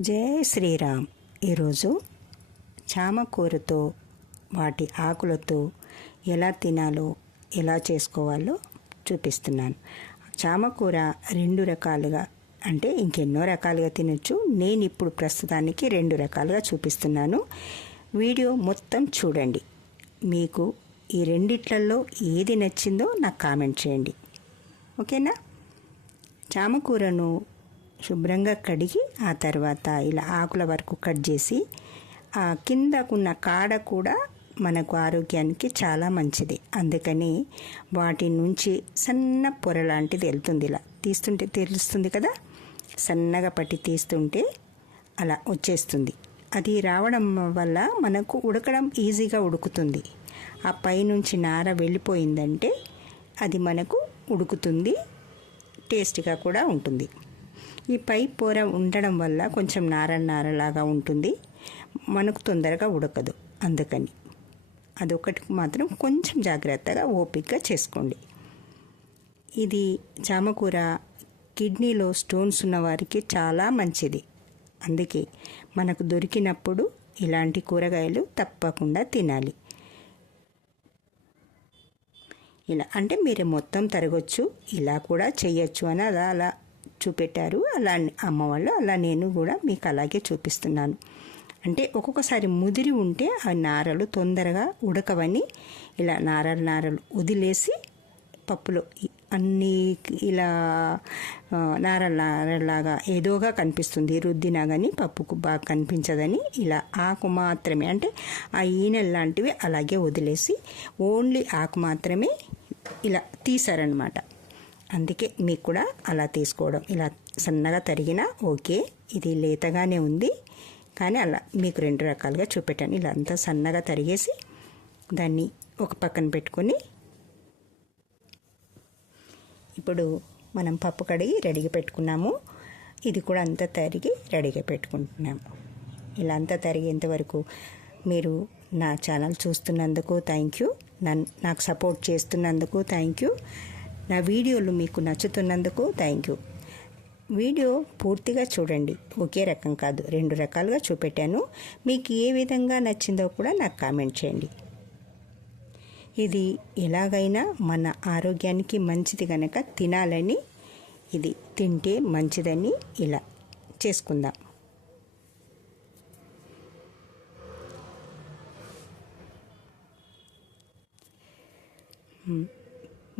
జై శ్రీరామ్. ఈరోజు చామకూరతో వాటి ఆకులతో ఎలా తినాలో ఎలా చేసుకోవాలో చూపిస్తున్నాను. చామకూర రెండు రకాలుగా అంటే ఇంకెన్నో రకాలుగా తినొచ్చు. నేను ఇప్పుడు ప్రస్తుతానికి రెండు రకాలుగా చూపిస్తున్నాను. వీడియో మొత్తం చూడండి. మీకు ఈ రెండిట్లలో ఏది నచ్చిందో నాకు కామెంట్ చేయండి. ఓకేనా? చామకూరను శుభ్రంగా కడిగి ఆ తర్వాత ఇలా ఆకుల వరకు కట్ చేసి ఆ కిందకున్న కాడ కూడా మనకు ఆరోగ్యానికి చాలా మంచిది. అందుకని వాటి నుంచి సన్న పొర లాంటిది వెళ్తుంది ఇలా. తీస్తుంటే తెలుస్తుంది కదా? సన్నగా పట్టి తీస్తుంటే అలా వచ్చేస్తుంది. అది రావడం వల్ల మనకు ఉడకడం ఈజీగా ఉడుకుతుంది. ఆ పైనుంచి నార వెళ్ళిపోయిందంటే అది మనకు ఉడుకుతుంది టేస్ట్గా కూడా ఉంటుంది. ఈ పై పొర ఉండడం వల్ల కొంచెం నార నారలాగా ఉంటుంది. మనకు తొందరగా ఉడకదు. అందుకని అదొకటి మాత్రం కొంచెం జాగ్రత్తగా ఓపికగా చేసుకోండి. ఇది చామకూర కిడ్నీలో స్టోన్స్ ఉన్న వారికి చాలా మంచిది. అందుకే మనకు దొరికినప్పుడు ఇలాంటి కూరగాయలు తప్పకుండా తినాలి. ఇలా అంటే మీరు మొత్తం తరగొచ్చు ఇలా కూడా చేయొచ్చు అని అలా అలా చూపెట్టారు. అలా అమ్మ వాళ్ళు అలా నేను కూడా మీకు అలాగే చూపిస్తున్నాను. అంటే ఒక్కొక్కసారి ముదిరి ఉంటే ఆ నారలు తొందరగా ఉడకవని ఇలా నారలు నారలు వదిలేసి పప్పులో అన్నీ ఇలా నారల నారలాగా ఏదోగా కనిపిస్తుంది. రుద్దినా కానీ పప్పుకు బాగా కనిపించదని ఇలా ఆకు మాత్రమే అంటే ఆ ఈనెల్ లాంటివి అలాగే వదిలేసి ఓన్లీ ఆకు మాత్రమే ఇలా తీసారనమాట అందుకే మీకు కూడా అలా తీసుకోవడం. ఇలా సన్నగా తరిగినా ఓకే ఇది లేతగానే ఉంది. కానీ అలా మీకు రెండు రకాలుగా చూపెట్టాను. ఇలా అంతా సన్నగా తరిగేసి దాన్ని ఒక పక్కన పెట్టుకొని ఇప్పుడు మనం పప్పు కడిగి రెడీగా పెట్టుకున్నాము. ఇది కూడా అంతా తరిగి రెడీగా పెట్టుకుంటున్నాము. ఇలా అంతా తరిగేంత వరకు మీరు నా ఛానల్ చూస్తున్నందుకు థ్యాంక్ యూ. నన్ను నాకు సపోర్ట్ చేస్తున్నందుకు థ్యాంక్ యూ. నా వీడియోలు మీకు నచ్చుతున్నందుకు థ్యాంక్ యూ వీడియో పూర్తిగా చూడండి. ఒకే రకం కాదు రెండు రకాలుగా చూపెట్టాను. మీకు ఏ విధంగా నచ్చిందో కూడా నాకు కామెంట్ చేయండి. ఇది ఎలాగైనా మన ఆరోగ్యానికి మంచిది కనుక తినాలని ఇది తింటే మంచిదని ఇలా చేసుకుందాం.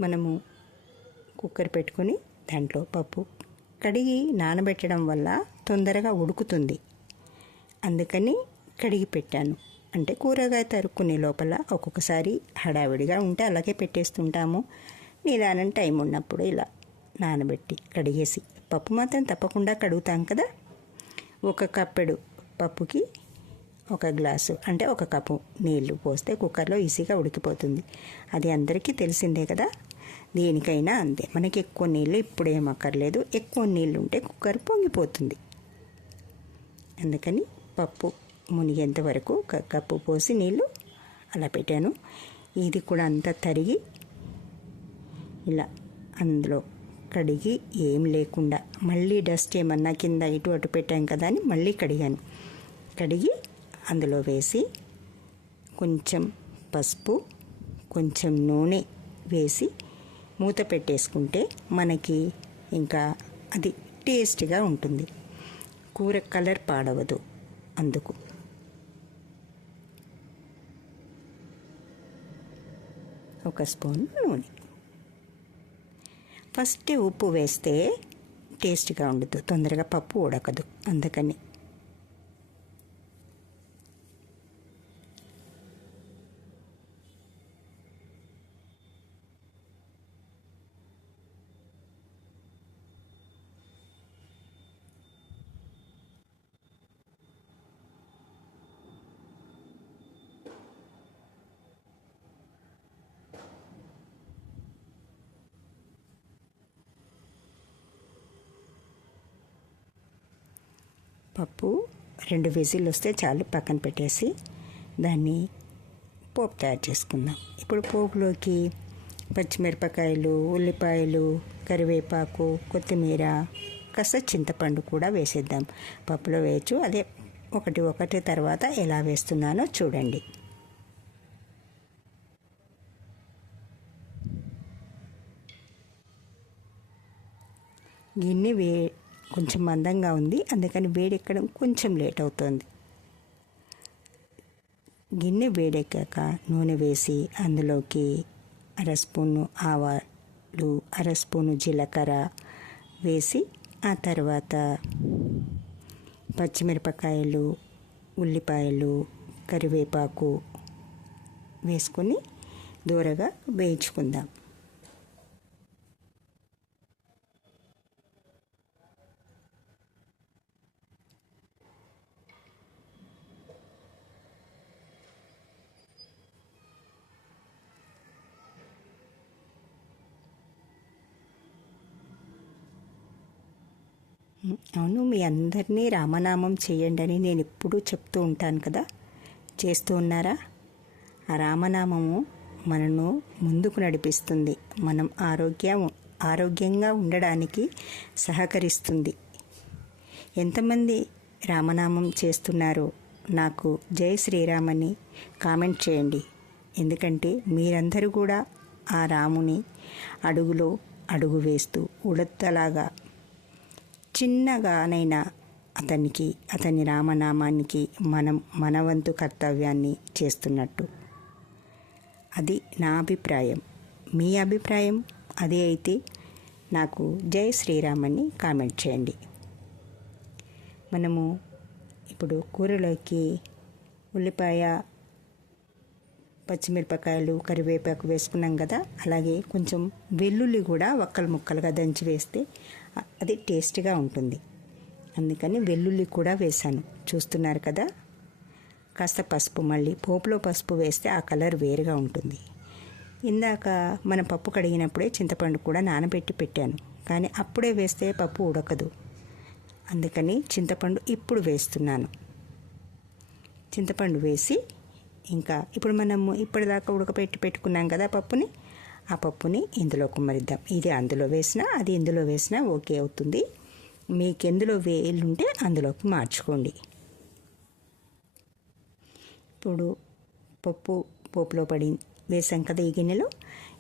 మనము కుక్కర్ పెట్టుకొని దాంట్లో పప్పు కడిగి నానబెట్టడం వల్ల తొందరగా ఉడుకుతుంది. అందుకని కడిగి పెట్టాను. అంటే కూరగాయ తరుక్కునే లోపల ఒక్కొక్కసారి హడావిడిగా ఉంటే అలాగే పెట్టేస్తుంటాము. నిదానం టైం ఉన్నప్పుడు ఇలా నానబెట్టి కడిగేసి పప్పు మాత్రం తప్పకుండా కడుగుతాం కదా. ఒక కప్పెడు పప్పుకి ఒక గ్లాసు అంటే ఒక కప్పు నీళ్ళు పోస్తే కుక్కర్లో ఈజీగా ఉడికిపోతుంది. అది అందరికీ తెలిసిందే కదా. దేనికైనా అంతే. మనకి ఎక్కువ నీళ్ళు ఇప్పుడు అక్కర్లేదు. ఎక్కువ నీళ్ళు ఉంటే కుక్కర్ పొంగిపోతుంది. అందుకని పప్పు మునిగేంత వరకు కప్పు పోసి నీళ్ళు అలా పెట్టాను. ఇది కూడా అంతా తరిగి ఇలా అందులో కడిగి ఏం లేకుండా మళ్ళీ డస్ట్ ఏమన్నా కింద ఇటు అటు పెట్టాం కదా అని మళ్ళీ కడిగాను. కడిగి అందులో వేసి కొంచెం పసుపు కొంచెం నూనె వేసి మూత పెట్టేసుకుంటే మనకి ఇంకా అది టేస్ట్గా ఉంటుంది. కూర కలర్ పాడవదు అందుకు. ఒక స్పూన్ నూనె. ఫస్ట్ ఉప్పు వేస్తే టేస్ట్గా ఉండదు తొందరగా పప్పు ఉడకదు అందుకని. పప్పు రెండు విజిల్ వస్తే చాలు పక్కన పెట్టేసి దాన్ని పోపు తయారు చేసుకుందాం. ఇప్పుడు పోపులోకి పచ్చిమిరపకాయలు ఉల్లిపాయలు కరివేపాకు కొత్తిమీర కాస్త చింతపండు కూడా వేసేద్దాం. పప్పులో వేయచ్చు. అదే ఒకటి ఒకటి తర్వాత ఎలా వేస్తున్నానో చూడండి. గిన్నె వే కొంచెం మందంగా ఉంది. అందుకని వేడెక్కడం కొంచెం లేట్ అవుతుంది. గిన్నె వేడెక్కాక నూనె వేసి అందులోకి అర స్పూను ఆవాలు అర స్పూను జీలకర్ర వేసి ఆ తర్వాత పచ్చిమిరపకాయలు ఉల్లిపాయలు కరివేపాకు వేసుకొని దూరగా వేయించుకుందాం. అవును మీ అందరినీ రామనామం చేయండి అని నేను ఎప్పుడూ చెప్తూ ఉంటాను కదా. చేస్తూ ఉన్నారా? ఆ రామనామము మనను ముందుకు నడిపిస్తుంది. మనం ఆరోగ్యం ఆరోగ్యంగా ఉండడానికి సహకరిస్తుంది. ఎంతమంది రామనామం చేస్తున్నారో నాకు జై శ్రీరామని కామెంట్ చేయండి. ఎందుకంటే మీరందరూ కూడా ఆ రాముని అడుగులో అడుగు వేస్తూ ఉడతలాగా చిన్నగానైనా అతనికి అతని రామనామానికి మనం మనవంతు కర్తవ్యాన్ని చేస్తున్నట్టు. అది నా అభిప్రాయం. మీ అభిప్రాయం? అదే అయితే నాకు జై శ్రీరామని కామెంట్ చేయండి. మనము ఇప్పుడు కూరలోకి ఉల్లిపాయ పచ్చిమిరపకాయలు కరివేపాకు వేసుకున్నాం కదా అలాగే కొంచెం వెల్లుల్లి కూడా ఒక్కలు ముక్కలుగా దంచి వేస్తే అది టేస్ట్గా ఉంటుంది. అందుకని వెల్లుల్లి కూడా వేశాను చూస్తున్నారు కదా? కాస్త పసుపు మళ్ళీ పోపులో పసుపు వేస్తే ఆ కలర్ వేరుగా ఉంటుంది. ఇందాక మన పప్పు కడిగినప్పుడే చింతపండు కూడా నానబెట్టి పెట్టాను కానీ అప్పుడే వేస్తే పప్పు ఉడకదు. అందుకని చింతపండు ఇప్పుడు వేస్తున్నాను. చింతపండు వేసి ఇంకా ఇప్పుడు మనము ఇప్పటిదాకా ఉడకపెట్టి పెట్టుకున్నాం కదా పప్పుని ఆ పప్పుని ఇందులో కుమ్మరిద్దాం. ఇది అందులో వేసినా అది ఇందులో వేసినా ఓకే అవుతుంది. మీకు ఎందులో వేలుంటే అందులోకి మార్చుకోండి. ఇప్పుడు పప్పు పోపులో పడి వేసాం కదా ఈ గిన్నెలో.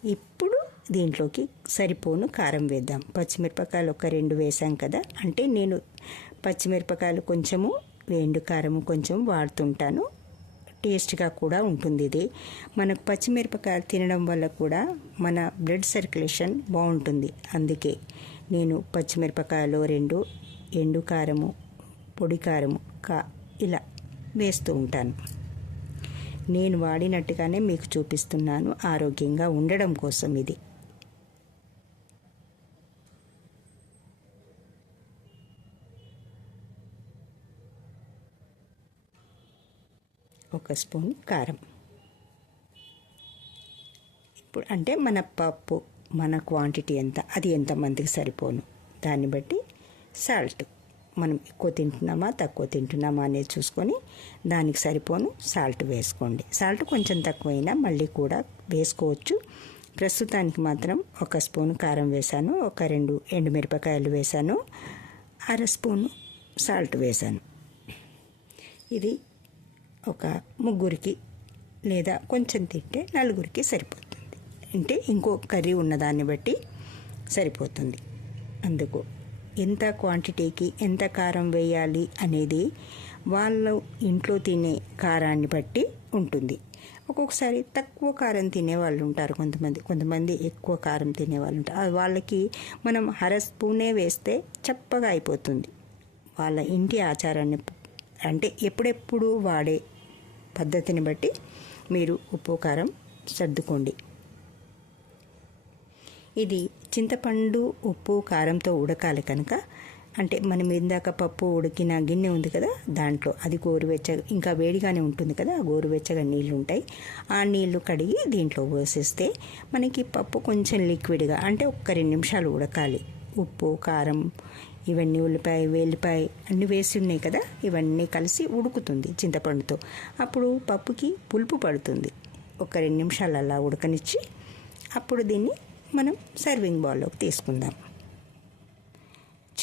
ఇప్పుడు దీంట్లోకి సరిపోను కారం వేద్దాం. పచ్చిమిరపకాయలు ఒక రెండు వేసాం కదా. అంటే నేను పచ్చిమిరపకాయలు కొంచెము వేండు కారము కొంచెం వాడుతుంటాను. టేస్ట్గా కూడా ఉంటుంది ఇది. మనకు పచ్చిమిరపకాయలు తినడం వల్ల కూడా మన బ్లడ్ సర్క్యులేషన్ బాగుంటుంది. అందుకే నేను పచ్చిమిరపకాయలు రెండు ఎండు కారము పొడి కారము కా ఇలా వేస్తూ ఉంటాను. నేను వాడినట్టుగానే మీకు చూపిస్తున్నాను. ఆరోగ్యంగా ఉండడం కోసం ఇది. ఒక స్పూన్ కారం. ఇప్పుడు అంటే మన పప్పు మన క్వాంటిటీ ఎంత అది ఎంతమందికి సరిపోను? దాన్ని బట్టి సాల్ట్ మనం ఎక్కువ తింటున్నామా తక్కువ తింటున్నామా అనేది చూసుకొని దానికి సరిపోను సాల్ట్ వేసుకోండి. సాల్ట్ కొంచెం తక్కువైనా మళ్ళీ కూడా వేసుకోవచ్చు. ప్రస్తుతానికి మాత్రం ఒక స్పూన్ కారం వేశాను ఒక రెండు ఎండుమిరపకాయలు వేశాను అర స్పూను సాల్ట్ వేశాను. ఇది ఒక ముగ్గురికి లేదా కొంచెం తింటే నలుగురికి సరిపోతుంది. అంటే ఇంకో కర్రీ ఉన్నదాన్ని బట్టి సరిపోతుంది. అందుకు ఎంత క్వాంటిటీకి ఎంత కారం వేయాలి అనేది వాళ్ళు ఇంట్లో తినే కారాన్ని బట్టి ఉంటుంది. ఒక్కొక్కసారి తక్కువ కారం తినే వాళ్ళు ఉంటారు కొంతమంది. కొంతమంది ఎక్కువ కారం తినే వాళ్ళు ఉంటారు. వాళ్ళకి మనం అర స్పూనే వేస్తే చప్పగా అయిపోతుంది. వాళ్ళ ఇంటి ఆచారాన్ని అంటే ఎప్పుడెప్పుడు వాడే పద్ధతిని బట్టి మీరు ఉప్పు కారం సర్దుకోండి. ఇది చింతపండు ఉప్పు కారంతో ఉడకాలి కనుక. అంటే మనం ఇందాక పప్పు ఉడికిన గిన్నె ఉంది కదా దాంట్లో. అది గోరువెచ్చ ఇంకా వేడిగానే ఉంటుంది కదా గోరువెచ్చగా నీళ్ళు ఉంటాయి. ఆ నీళ్ళు కడిగి దీంట్లో పోసేస్తే మనకి పప్పు కొంచెం లిక్విడ్గా అంటే ఒక్క రెండు నిమిషాలు ఉడకాలి. ఉప్పు కారం ఇవన్నీ ఉల్లిపాయ వేలిపాయ అన్నీ వేసి ఉన్నాయి కదా? ఇవన్నీ కలిసి ఉడుకుతుంది చింతపండుతో. అప్పుడు పప్పుకి పులుపు పడుతుంది. ఒక రెండు నిమిషాలు అలా ఉడకనిచ్చి అప్పుడు దీన్ని మనం సర్వింగ్ బౌల్లోకి తీసుకుందాం.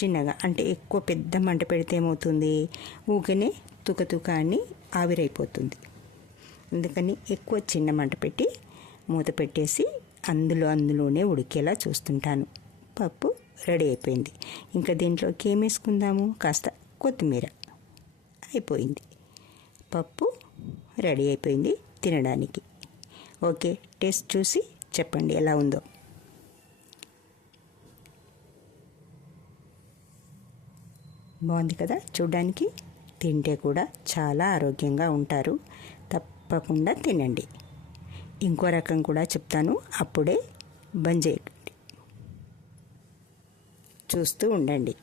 చిన్నగా అంటే ఎక్కువ పెద్ద మంట పెడితే ఏమవుతుంది? ఊకనే తుకతుక అని ఆవిరైపోతుంది. అందుకని ఎక్కువ చిన్న మంట పెట్టి మూత పెట్టేసి అందులో అందులోనే ఉడికేలా చూస్తుంటాను. పప్పు రెడీ అయిపోయింది. ఇంకా దీంట్లోకి ఏం వేసుకుందాము? కాస్త కొత్తిమీర. అయిపోయింది. పప్పు రెడీ అయిపోయింది తినడానికి. ఓకే టేస్ట్ చూసి చెప్పండి ఎలా ఉందో. బాగుంది కదా? చూడడానికి తింటే కూడా చాలా ఆరోగ్యంగా ఉంటారు. తప్పకుండా తినండి. ఇంకో రకం కూడా చెప్తాను. అప్పుడే బంద్ చేయండి చూస్తూ ఉండండి.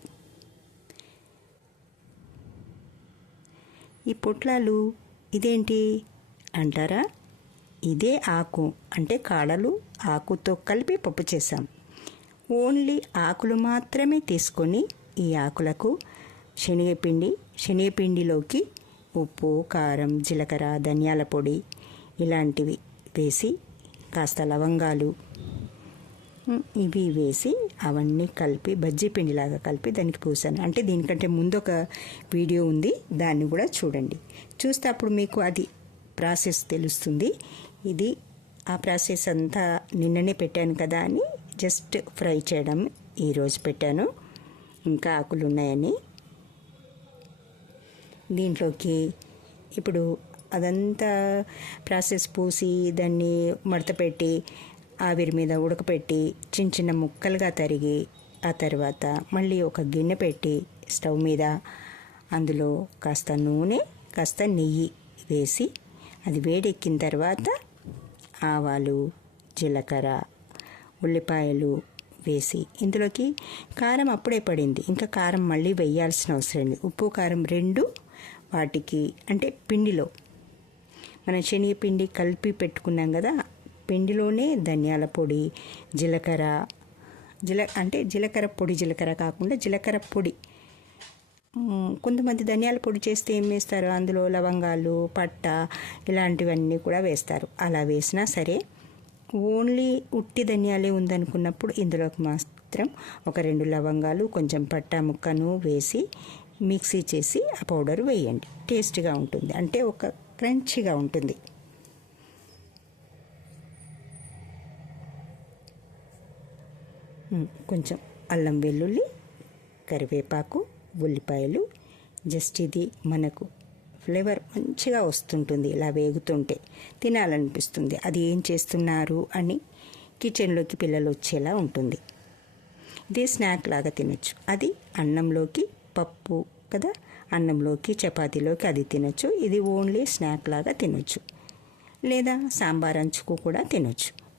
ఈ పొట్లాలు ఇదేంటి? అంటారా? ఇదే ఆకు. అంటే కాడలు ఆకుతో కలిపి పప్పు చేసాం ఓన్లీ ఆకులు మాత్రమే తీసుకొని ఈ ఆకులకు శనగపిండి శనగపిండిలోకి ఉప్పు కారం జీలకర్ర ధనియాల పొడి ఇలాంటివి వేసి కాస్త లవంగాలు ఇవి వేసి అవన్నీ కలిపి బజ్జీ పిండిలాగా కలిపి దానికి పూసాను. అంటే దీనికంటే ముందు ఒక వీడియో ఉంది దాన్ని కూడా చూడండి. చూస్తే అప్పుడు మీకు అది ప్రాసెస్ తెలుస్తుంది. ఇది ఆ ప్రాసెస్ అంతా నిన్ననే పెట్టాను కదా అని జస్ట్ ఫ్రై చేయడం ఈరోజు పెట్టాను. ఇంకా ఆకులు ఉన్నాయని. దీంట్లోకి ఇప్పుడు అదంతా ప్రాసెస్ పూసి దాన్ని మడత పెట్టి ఆవిరి మీద ఉడకపెట్టి చిన్న చిన్న ముక్కలుగా తరిగి ఆ తర్వాత మళ్ళీ ఒక గిన్నె పెట్టి స్టవ్ మీద అందులో కాస్త నూనె కాస్త నెయ్యి వేసి అది వేడెక్కిన తర్వాత ఆవాలు జీలకర్ర ఉల్లిపాయలు వేసి ఇందులోకి కారం అప్పుడే పడింది. ఇంకా కారం మళ్ళీ వేయాల్సిన అవసరం లేదు. ఉప్పు కారం రెండు వాటికి అంటే పిండిలో. మనం శనగపిండి కలిపి పెట్టుకున్నాం కదా పిండిలోనే ధనియాల పొడి జీలకర్ర జీల అంటే జీలకర్ర పొడి జీలకర్ర కాకుండా జీలకర్ర పొడి. కొంతమంది ధనియాల పొడి చేస్తే ఏం వేస్తారు? అందులో లవంగాలు పట్ట ఇలాంటివన్నీ కూడా వేస్తారు. అలా వేసినా సరే ఓన్లీ ఉట్టి ధనియాలే ఉందనుకున్నప్పుడు ఇందులోకి మాత్రం ఒక రెండు లవంగాలు కొంచెం పట్ట ముక్కను వేసి మిక్సీ చేసి ఆ పౌడర్ వేయండి. టేస్ట్గా ఉంటుంది. అంటే ఒక క్రంచిగా ఉంటుంది. కొంచెం అల్లం వెల్లుల్లి కరివేపాకు ఉల్లిపాయలు. జస్ట్ ఇది మనకు ఫ్లేవర్ మంచిగా వస్తుంటుంది ఇలా వేగుతుంటే. తినాలనిపిస్తుంది. అది ఏం చేస్తున్నారు అని కిచెన్లోకి పిల్లలు వచ్చేలా ఉంటుంది. ఇది స్నాక్ లాగా తినొచ్చు. అది అన్నంలోకి పప్పు కదా అన్నంలోకి చపాతీలోకి అది తినచ్చు. ఇది ఓన్లీ స్నాక్ లాగా తినొచ్చు. లేదా సాంబార్ అంచుకు కూడా తినొచ్చు.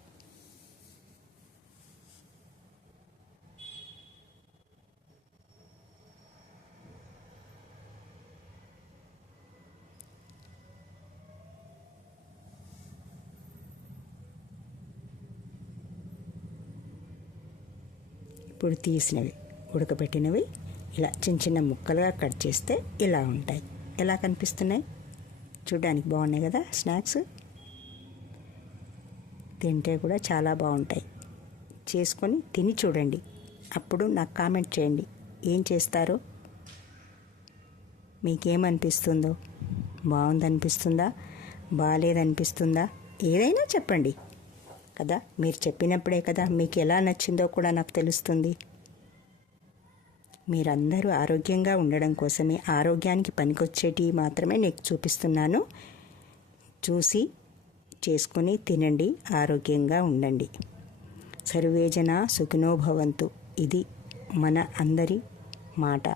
ఇప్పుడు తీసినవి ఉడకబెట్టినవి. ఇలా చిన్న చిన్న ముక్కలుగా కట్ చేస్తే ఇలా ఉంటాయి. ఎలా కనిపిస్తున్నాయి? చూడడానికి బాగున్నాయి కదా స్నాక్స్? తింటే కూడా చాలా బాగుంటాయి. చేసుకొని తిని చూడండి. అప్పుడు నాకు కామెంట్ చేయండి. ఏం చేస్తారో? మీకేమనిపిస్తుందో? బాగుందనిపిస్తుందా? బాగాలేదనిపిస్తుందా ఏదైనా చెప్పండి. కదా? మీరు చెప్పినప్పుడే కదా మీకు ఎలా నచ్చిందో కూడా నాకు తెలుస్తుంది. మీరందరూ ఆరోగ్యంగా ఉండడం కోసమే ఆరోగ్యానికి పనికొచ్చేటివి మాత్రమే నీకు చూపిస్తున్నాను. చూసి చేసుకొని తినండి ఆరోగ్యంగా ఉండండి. సర్వేజన సుఖినోభవంతు ఇది మన అందరి మాట.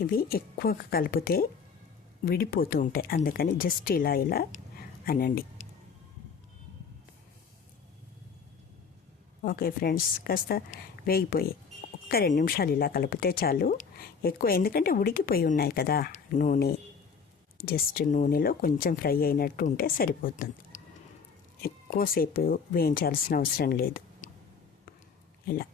ఇవి ఎక్కువగా కలిపితే విడిపోతూ ఉంటాయి. అందుకని జస్ట్ ఇలా ఇలా అనండి. ఓకే ఫ్రెండ్స్ కాస్త వేగిపోయాయి ఒక్క రెండు నిమిషాలు ఇలా కలిపితే చాలు. ఎక్కువ ఎందుకంటే ఉడికిపోయి ఉన్నాయి కదా నూనె. జస్ట్ నూనెలో కొంచెం ఫ్రై అయినట్టు ఉంటే సరిపోతుంది. ఎక్కువసేపు వేయించాల్సిన అవసరం లేదు. ఇలా.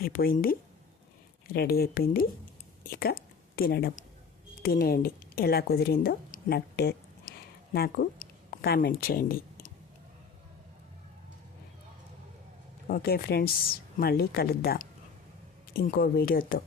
అయిపోయింది. రెడీ అయిపోయింది. ఇక తినడం. తినేయండి. ఎలా కుదిరిందో నాకు టే నాకు కామెంట్ చేయండి. ఓకే ఫ్రెండ్స్ మళ్ళీ కలుద్దాం. ఇంకో వీడియోతో.